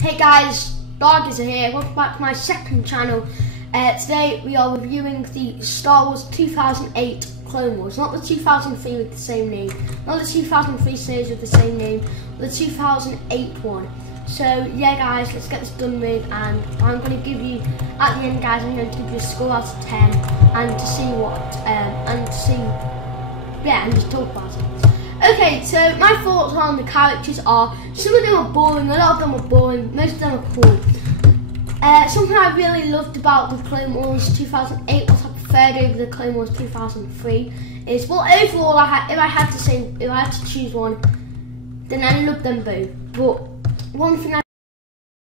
Hey guys, Dargazza here. Welcome back to my second channel. Today we are reviewing the Star Wars 2008 Clone Wars, not the 2003 with the same name, not the 2003 series with the same name, but the 2008 one. So yeah guys, let's get this done with, and I'm going to give you, at the end guys, I'm going to give you a score out of 10 and to see what, and just talk about it. Okay, so my thoughts on the characters are, some of them are boring, a lot of them are boring, most of them are cool. Something I really loved about the Clone Wars 2008, what I preferred over the Clone Wars 2003, is, well, overall, if I had to choose one, then I loved them both. But one thing I loved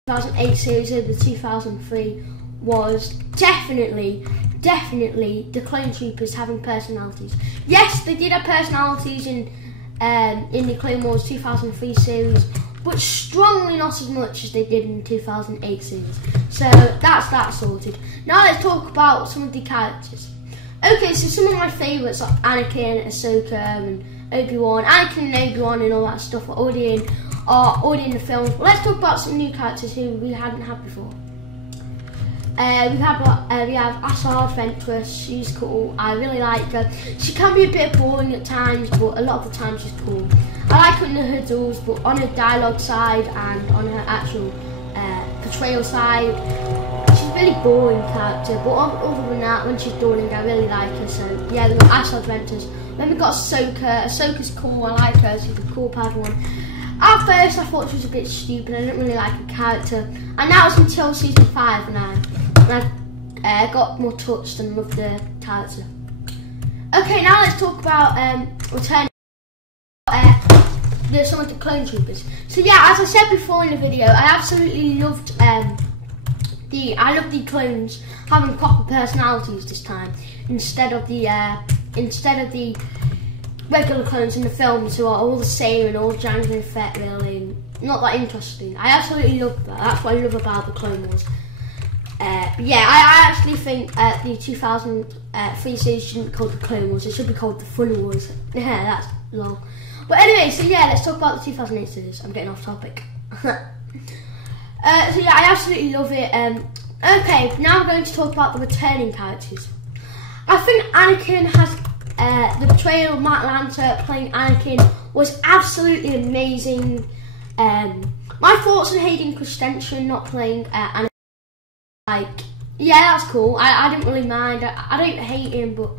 about the 2008 series over the 2003 was definitely the Clone Troopers having personalities. Yes, they did have personalities in the Clone Wars 2003 series, but strongly not as much as they did in the 2008 series. So that's that sorted. Now let's talk about some of the characters. Okay, so some of my favourites are Anakin, Ahsoka, and Obi-Wan. Anakin and Obi-Wan and all that stuff are already in the films. But let's talk about some new characters who we hadn't had before. We have Asajj Ventress. She's cool. I really like her. She can be a bit boring at times, but a lot of the time she's cool. I like her in the hurdles, but on her dialogue side and on her actual portrayal side, she's a really boring character. But other than that, when she's dueling, I really like her. So yeah, we've got Asajj Ventress. Then we've got Ahsoka. Ahsoka's cool. I like her. She's a cool Padawan. At first, I thought she was a bit stupid. I didn't really like her character, and that was until season 5, and I got more touched and loved the character. Okay, now let's talk about returning some of the Clone Troopers. So yeah, as I said before in the video, I absolutely loved the clones having proper personalities this time, instead of the regular clones in the films who are all the same and all Jango Fett, really not that interesting. I absolutely love that. That's what I love about the Clone Wars. But yeah, I actually think the 2003 series shouldn't be called the Clone Wars. It should be called the Fun Wars. Yeah, that's long. But anyway, so yeah, let's talk about the 2008 series. I'm getting off topic. So yeah, I absolutely love it. Okay, now we're going to talk about the returning characters. I think Anakin has the portrayal of Matt Lanter playing Anakin was absolutely amazing. My thoughts on Hayden Christensen not playing Anakin, like, yeah, that's cool. I didn't really mind. I don't hate him, but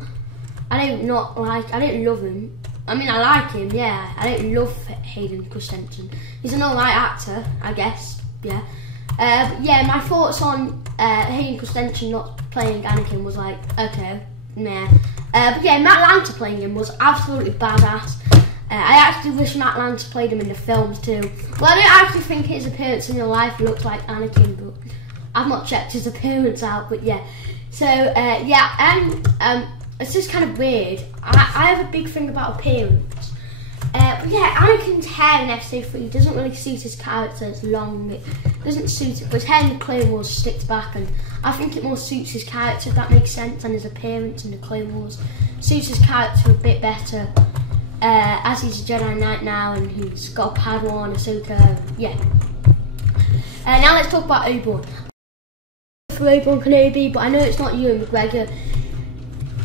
I don't love him. I mean, I like him, yeah. I don't love Hayden Christensen. He's an alright actor, I guess, yeah. But yeah, my thoughts on Hayden Christensen not playing Anakin was like, okay, nah. But yeah, Matt Lanter playing him was absolutely badass. I actually wish Matt Lanter played him in the films too. Well, I don't actually think his appearance in real life looked like Anakin, but I've not checked his appearance out, but yeah. So, yeah, and it's just kind of weird. I have a big thing about appearance. But yeah, Anakin's hair in Episode 3 doesn't really suit his character. It's long, it doesn't suit it. But his hair in the Clone Wars sticks back, and I think it more suits his character, if that makes sense, and his appearance in the Clone Wars. Suits his character a bit better, as he's a Jedi Knight now, and he's got a Padawan, Ahsoka, yeah. Now let's talk about Obi-Wan. For Obi-Wan Kenobi, but I know it's not Ewan McGregor.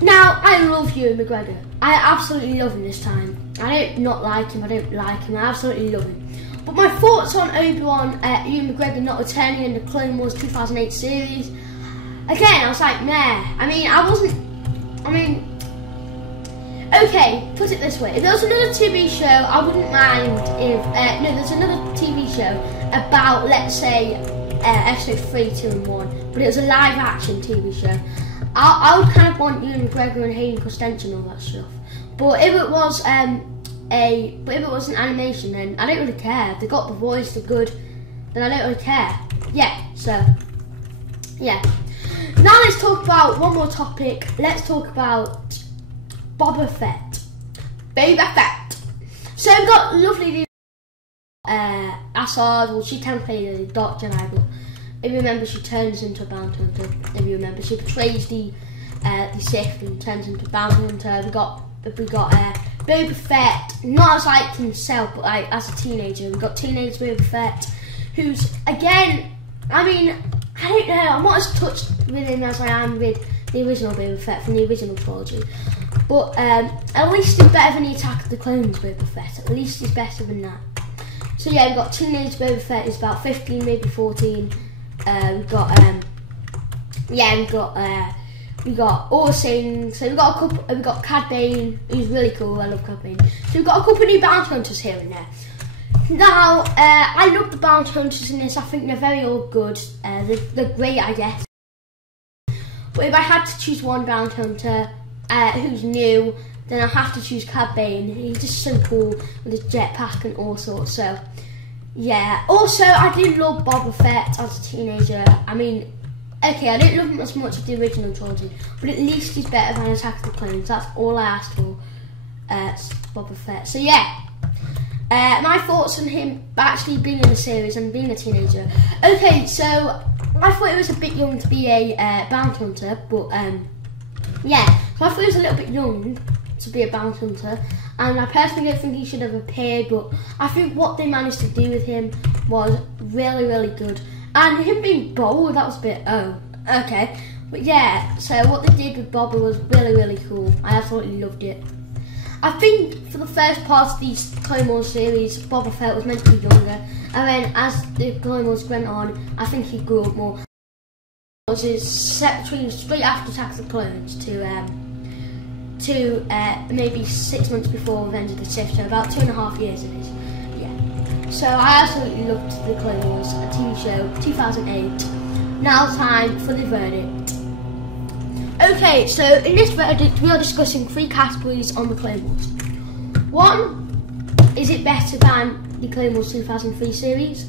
Now, I love Ewan McGregor. I absolutely love him this time. I don't not like him, I don't like him, I absolutely love him. But my thoughts on Obi-Wan, Ewan McGregor not returning in the Clone Wars 2008 series, again, I was like, nah. Okay, put it this way. If there was another TV show, I wouldn't mind if, no, there's another TV show about, let's say, Episode 3, 2 and 1, but it was a live action TV show. I would kind of want Ewan McGregor and Hayden Christensen and all that stuff. But if it was an animation, then I don't really care. If they got the voice, they're good, then I don't really care. Yeah, so yeah. Now let's talk about one more topic. Let's talk about Boba Fett. So we've got lovely Asajj. Well, she can play the Dark Jedi, but if you remember, she turns into a bounty hunter. If you remember, she portrays the Sith and turns into a bounty hunter. We got Boba Fett, not as like himself, but like as a teenager. We got teenage Boba Fett, who's, again, I mean, I don't know, I'm not as touched with him as I am with the original Boba Fett from the original trilogy. But at least he's better than the Attack of the Clones Boba Fett. At least he's better than that. So yeah, we've got teenage Boba Fett, he's about 15, maybe 14. We've got Orsing, so we've got a couple, we've got Cad Bane, who's really cool, I love Cad Bane. So we've got a couple of new bounty hunters here and there. Now, I love the bounty hunters in this, I think they're very all good, they're great, I guess. But if I had to choose one bounty hunter who's new, then I have to choose Cad Bane. He's just so cool with his jetpack and all sorts, so yeah. Also, I did love Boba Fett as a teenager. I mean, okay, I didn't love him as much as the original trilogy, but at least he's better than Attack of the Clones. That's all I asked for, Boba Fett. So yeah, my thoughts on him actually being in the series and being a teenager. Okay, so I thought it was a bit young to be a bounty hunter, but yeah, so I thought he was a little bit young to be a bounty hunter, and I personally don't think he should have appeared, but I think what they managed to do with him was really, really good. And him being bold, that was a bit, oh, okay. But yeah, so what they did with Boba was really, really cool. I absolutely loved it. I think for the first part of these Clone Wars series, Boba Fett was meant to be younger, and then as the Clone Wars went on, I think he grew up more. It was set between straight after Attack of the Clones to maybe 6 months before Revenge of the Sith, so about 2.5 years it is. Yeah. So I absolutely loved the Clone Wars, a TV show, 2008. Now time for the verdict. Okay, so in this verdict we are discussing 3 categories on the Clone Wars. 1, is it better than the Clone Wars 2003 series?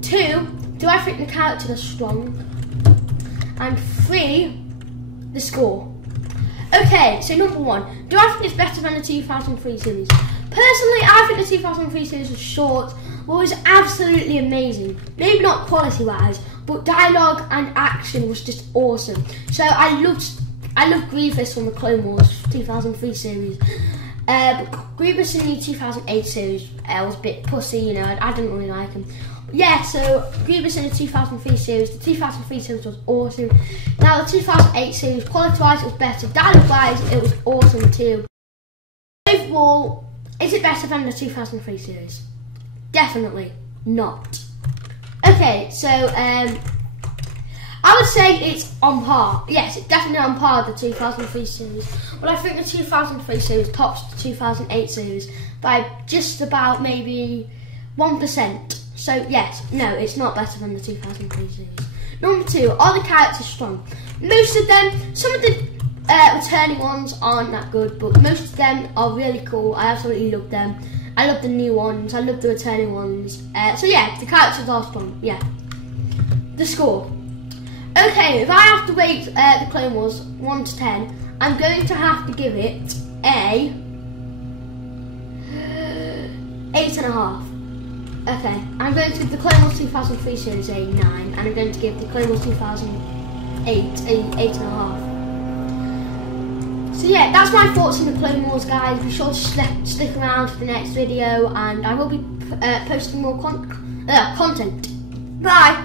2, do I think the characters are strong? And 3, the score. Okay, so number 1, do I think it's better than the 2003 series? Personally, I think the 2003 series was short, but was absolutely amazing. Maybe not quality-wise, but dialogue and action was just awesome. So I loved Grievous from the Clone Wars 2003 series. But Grievous in the 2008 series was a bit pussy, you know, I didn't really like him. Yeah, so Grievous in the 2003 series, the 2003 series was awesome. Now the 2008 series, quality-wise it was better, dialogue-wise it was awesome too. Overall, is it better than the 2003 series? Definitely not. Okay, so I would say it's on par. Yes, it's definitely on par with the 2003 series. But I think the 2003 series tops the 2008 series by just about maybe 1%. So yes, no, it's not better than the 2003 series. Number 2, are the characters strong? Most of them, some of the returning ones aren't that good, but most of them are really cool. I absolutely love them. I love the new ones, I love the returning ones. So yeah, the characters are strong, yeah. The score. Okay, if I have to rate the Clone Wars 1 to 10, I'm going to have to give it a 8.5. Okay, I'm going to give the Clone Wars 2003 series a 9, and I'm going to give the Clone Wars 2008 a 8.5. So yeah, that's my thoughts on the Clone Wars, guys. Be sure to stick around for the next video, and I will be posting more content. Bye!